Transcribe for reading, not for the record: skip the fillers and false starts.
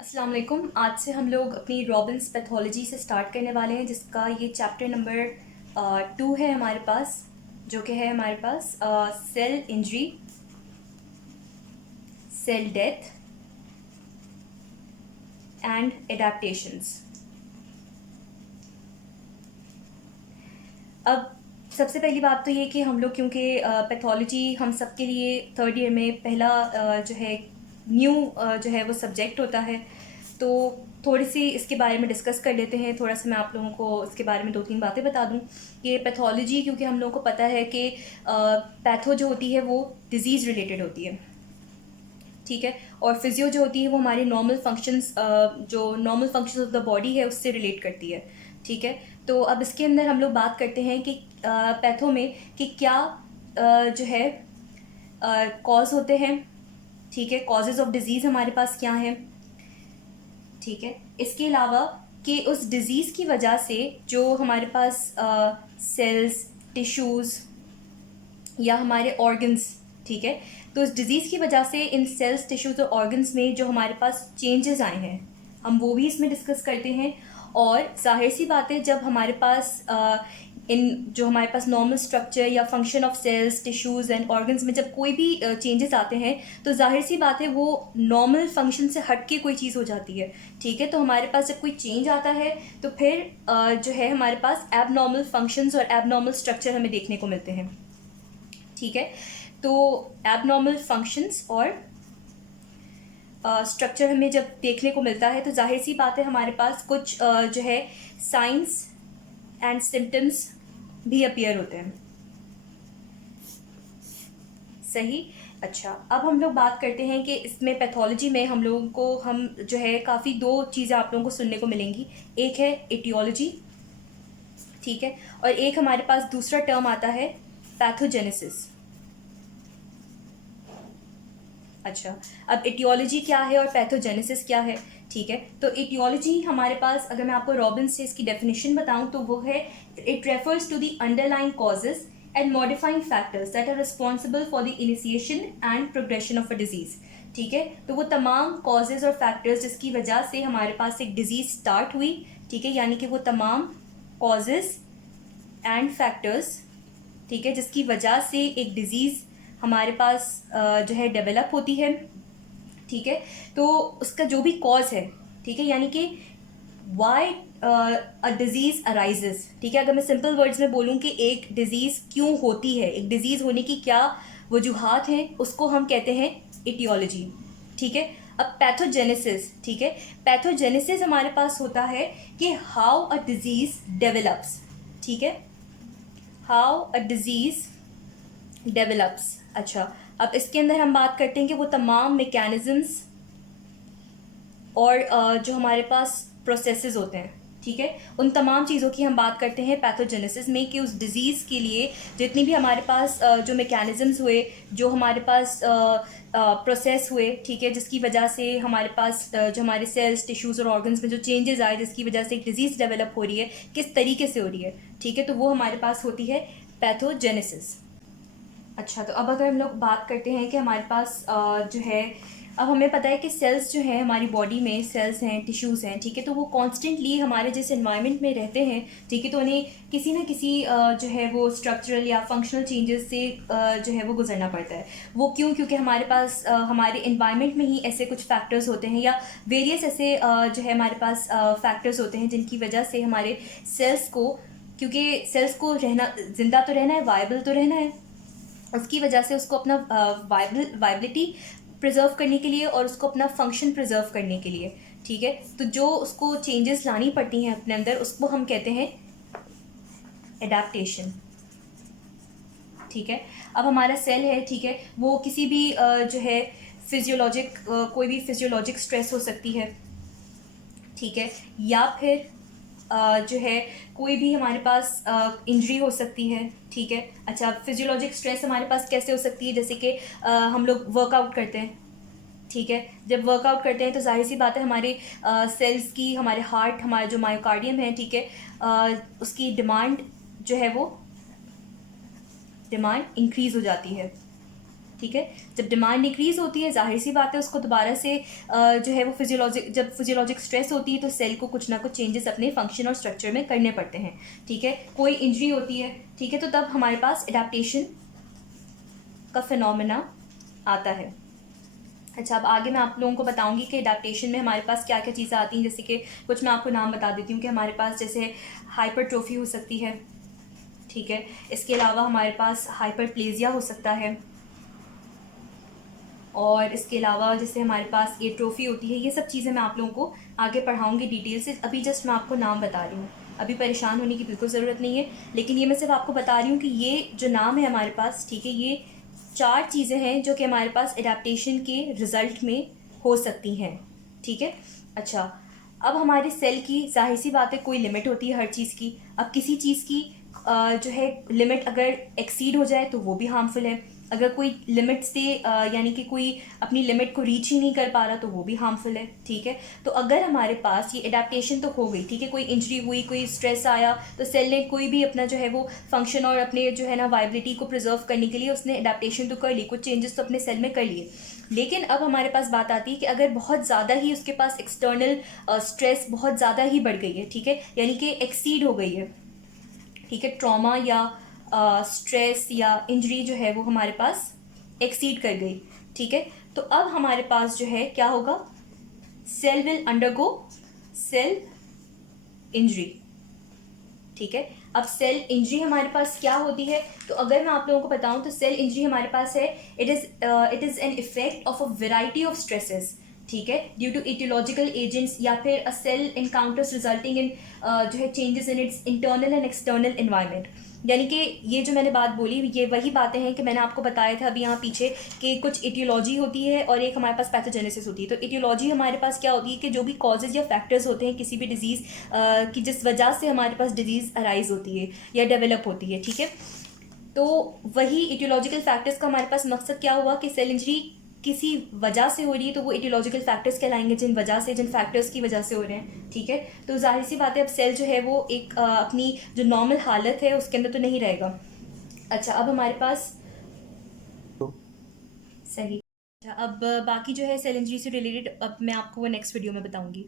अस्सलाम वालेकुम। आज से हम लोग अपनी रॉबिन्स पैथोलॉजी से स्टार्ट करने वाले हैं, जिसका ये चैप्टर नंबर 2 है हमारे पास, जो कि है हमारे पास cell injury, cell death and adaptations. अब सबसे पहली बात तो ये कि हम लोग, क्योंकि पैथोलॉजी हम सब के लिए थर्ड ईयर में पहला जो है न्यू जो है वो सब्जेक्ट होता है, तो थोड़ी सी इसके बारे में डिस्कस कर लेते हैं। थोड़ा सा मैं आप लोगों को इसके बारे में 2-3 बातें बता दूं कि पैथोलॉजी, क्योंकि हम लोगों को पता है कि पैथो जो होती है वो डिज़ीज़ रिलेटेड होती है, ठीक है, और फिजियो जो होती है वो हमारे नॉर्मल फंक्शंस, जो normal functions of the body है उससे रिलेट करती है, ठीक है। तो अब इसके अंदर हम लोग बात करते हैं कि पैथो में कि क्या जो है कॉज होते हैं, ठीक है, कॉजेज़ ऑफ डिज़ीज़ हमारे पास क्या हैं, ठीक है। इसके अलावा कि उस डिज़ीज़ की वजह से जो हमारे पास सेल्स, टिश्यूज़ या हमारे ऑर्गन्स, ठीक है, तो इस डिज़ीज़ की वजह से इन सेल्स, टिश्यूज़ और ऑर्गन्स में जो हमारे पास चेंजेस आए हैं, हम वो भी इसमें डिस्कस करते हैं। और जाहिर सी बात है, जब हमारे पास इन जो हमारे पास नॉर्मल स्ट्रक्चर या function of cells, tissues and organs में जब कोई भी चेंजेस आते हैं, तो जाहिर सी बात है वो नॉर्मल फंक्शन से हट के कोई चीज़ हो जाती है, ठीक है। तो हमारे पास जब कोई चेंज आता है तो फिर जो है हमारे पास एबनॉर्मल फंक्शंस और एबनॉर्मल स्ट्रक्चर हमें देखने को मिलते हैं, ठीक है। तो एबनॉर्मल फंक्शंस और स्ट्रक्चर हमें जब देखने को मिलता है, तो जाहिर सी बात है हमारे पास कुछ जो है साइंस एंड सिम्टम्स भी अपीयर होते हैं, सही। अच्छा, अब हम लोग बात करते हैं कि इसमें पैथोलॉजी में हम लोगों को जो है काफ़ी दो चीज़ें आप लोगों को सुनने को मिलेंगी। एक है एटियोलॉजी, ठीक है, और एक हमारे पास दूसरा टर्म आता है पैथोजेनेसिस। अच्छा, अब एटियोलॉजी क्या है और पैथोजेनेसिस क्या है, ठीक है। तो एटियोलॉजी हमारे पास, अगर मैं आपको रॉबिन्स से इसकी डेफिनेशन बताऊं, तो वो है it refers to the underlying causes and modifying factors that are responsible for the initiation and progression of a disease, ठीक है। तो वो तमाम कॉजेज और फैक्टर्स जिसकी वजह से हमारे पास एक डिजीज स्टार्ट हुई, ठीक है, यानी कि वो तमाम कॉजेज एंड फैक्टर्स, ठीक है, जिसकी वजह से एक डिजीज़ हमारे पास जो है डेवलप होती है, ठीक है। तो उसका जो भी कॉज है, ठीक है, यानी कि वाई अ डिज़ीज़ अराइजेस, ठीक है। अगर मैं सिंपल वर्ड्स में बोलूँ कि एक डिज़ीज़ क्यों होती है, एक डिज़ीज़ होने की क्या वजूहात हैं, उसको हम कहते हैं एटियोलॉजी, ठीक है। अब पैथोजेनेसिस, ठीक है, पैथोजेनेसिस हमारे पास होता है कि हाउ अ डिज़ीज़ डेवलप्स, ठीक है, हाउ अ डिज़ीज़ डेवलप्स। अच्छा, अब इसके अंदर हम बात करते हैं कि वो तमाम मैकेनिज़म्स और जो हमारे पास प्रोसेसेस होते हैं, ठीक है, उन तमाम चीज़ों की हम बात करते हैं पैथोजेनेसिस में, कि उस डिज़ीज़ के लिए जितनी भी हमारे पास जो मैकेनिज़म्स हुए, जो हमारे पास प्रोसेस हुए, ठीक है, जिसकी वजह से हमारे पास जो हमारे सेल्स, टिश्यूज़ और ऑर्गन्स में जो चेंजेस आए, जिसकी वजह से एक डिज़ीज़ डेवलप हो रही है, किस तरीके से हो रही है, ठीक है, तो वो हमारे पास होती है पैथोजेनेसिस। अच्छा, तो अब अगर हम लोग बात करते हैं कि हमारे पास जो है, अब हमें पता है कि सेल्स जो हैं हमारी बॉडी में, सेल्स हैं, टिश्यूज़ हैं, ठीक है, तो वो कॉन्स्टेंटली हमारे जिस एनवायरनमेंट में रहते हैं, ठीक है, तो उन्हें किसी ना किसी जो है वो स्ट्रक्चरल या फंक्शनल चेंजेस से जो है वो गुजरना पड़ता है। वो क्यों? क्योंकि हमारे पास हमारे एनवायरनमेंट में ही ऐसे कुछ फैक्टर्स होते हैं, या वेरियस ऐसे जो है हमारे पास फैक्टर्स होते हैं जिनकी वजह से हमारे सेल्स को, क्योंकि सेल्स को रहना, ज़िंदा तो रहना है, वायबल तो रहना है, उसकी वजह से उसको अपना वाइबिलिटी प्रिजर्व करने के लिए और उसको अपना फंक्शन प्रिजर्व करने के लिए, ठीक है, तो जो उसको चेंजेस लानी पड़ती हैं अपने अंदर, उसको हम कहते हैं एडाप्टेशन, ठीक है। अब हमारा सेल है, ठीक है, वो किसी भी जो है फिजियोलॉजिक, कोई भी फिजियोलॉजिक स्ट्रेस हो सकती है, ठीक है, या फिर जो है कोई भी हमारे पास इंजरी हो सकती है, ठीक है। अच्छा, फिजियोलॉजिक स्ट्रेस हमारे पास कैसे हो सकती है? जैसे कि हम लोग वर्कआउट करते हैं, ठीक है, जब वर्कआउट करते हैं तो जाहिर सी बात है हमारे सेल्स की, हमारे हार्ट, हमारा जो मायोकार्डियम है, ठीक है, उसकी डिमांड जो है वो डिमांड इंक्रीज़ हो जाती है, ठीक है। जब डिमांड इंक्रीज़ होती है, जाहिर सी बात है उसको दोबारा से जो है वो जब फिजियोलॉजिक स्ट्रेस होती है तो सेल को कुछ ना कुछ चेंजेस अपने फंक्शन और स्ट्रक्चर में करने पड़ते हैं, ठीक है। कोई इंजरी होती है, ठीक है, तो तब हमारे पास एडाप्टेशन का फिनोमेना आता है। अच्छा, अब आगे मैं आप लोगों को बताऊंगी कि एडाप्टेशन में हमारे पास क्या क्या चीज़ें आती हैं। जैसे कि कुछ मैं आपको नाम बता देती हूँ कि हमारे पास जैसे हाइपरट्रोफी हो सकती है, ठीक है। इसके अलावा हमारे पास हाइपरप्लेजिया हो सकता है, और इसके अलावा जैसे हमारे पास एट्रोफी होती है। ये सब चीज़ें मैं आप लोगों को आगे पढ़ाऊँगी डिटेल से, अभी जस्ट मैं आपको नाम बता रही हूँ। अभी परेशान होने की बिल्कुल ज़रूरत नहीं है, लेकिन ये मैं सिर्फ आपको बता रही हूँ कि ये जो नाम है हमारे पास, ठीक है, ये 4 चीज़ें हैं जो कि हमारे पास एडेप्टेशन के रिज़ल्ट में हो सकती हैं, ठीक है। अच्छा, अब हमारे सेल की जाहिर सी बात है कोई लिमिट होती है हर चीज़ की। अब किसी चीज़ की जो है लिमिट अगर एक्सीड हो जाए तो वो भी हार्मफुल है। अगर कोई लिमिट से यानी कि कोई अपनी लिमिट को रीच ही नहीं कर पा रहा तो वो भी हार्मफुल है, ठीक है। तो अगर हमारे पास ये एडेप्टेशन तो हो गई, ठीक है, कोई इंजरी हुई, कोई स्ट्रेस आया, तो सेल ने कोई भी अपना जो है वो फंक्शन और अपने जो है ना वाइबिलिटी को प्रिजर्व करने के लिए उसने एडेप्टेशन तो कर ली, कुछ चेंजेस तो अपने सेल में कर लिए। लेकिन अब हमारे पास बात आती है कि अगर बहुत ज़्यादा ही उसके पास एक्सटर्नल स्ट्रेस बहुत ज़्यादा ही बढ़ गई है, ठीक है, यानी कि एक्सीड हो गई है, ठीक है, ट्रॉमा या स्ट्रेस या इंजरी जो है वो हमारे पास एक्सीड कर गई, ठीक है। तो अब हमारे पास जो है क्या होगा, cell will undergo cell injury, ठीक है। अब सेल इंजरी हमारे पास क्या होती है, तो अगर मैं आप लोगों को बताऊं तो सेल इंजरी हमारे पास है, it is an effect of a variety of stresses, ठीक है, ड्यू टू इटियोलॉजिकल एजेंट्स, या फिर अ सेल इनकाउंटर्स रिजल्टिंग इन जो है changes in its internal and external environment. यानी कि ये जो मैंने बात बोली ये वही बातें हैं कि मैंने आपको बताया था अभी यहाँ पीछे कि कुछ इटियोलॉजी होती है और एक हमारे पास पैथोजेनेसिस होती है। तो इटियोलॉजी हमारे पास क्या होती है कि जो भी कॉजेज या फैक्टर्स होते हैं किसी भी डिजीज़ की, जिस वजह से हमारे पास डिजीज़ अराइज होती है या डेवलप होती है, ठीक है। तो वही इटियोलॉजिकल फैक्टर्स का हमारे पास मकसद क्या हुआ कि सेल इंजरी किसी वजह से हो रही है तो वो इटियोलॉजिकल फैक्टर्स कहलाएंगे, जिन फैक्टर्स की वजह से हो रहे हैं, ठीक है। तो जाहिर सी बात है अब सेल जो है वो एक अपनी जो नॉर्मल हालत है उसके अंदर तो नहीं रहेगा। अच्छा, अब हमारे पास सही। अच्छा, अब बाकी जो है सेल इंजरी से रिलेटेड अब मैं आपको वो नेक्स्ट वीडियो में बताऊंगी।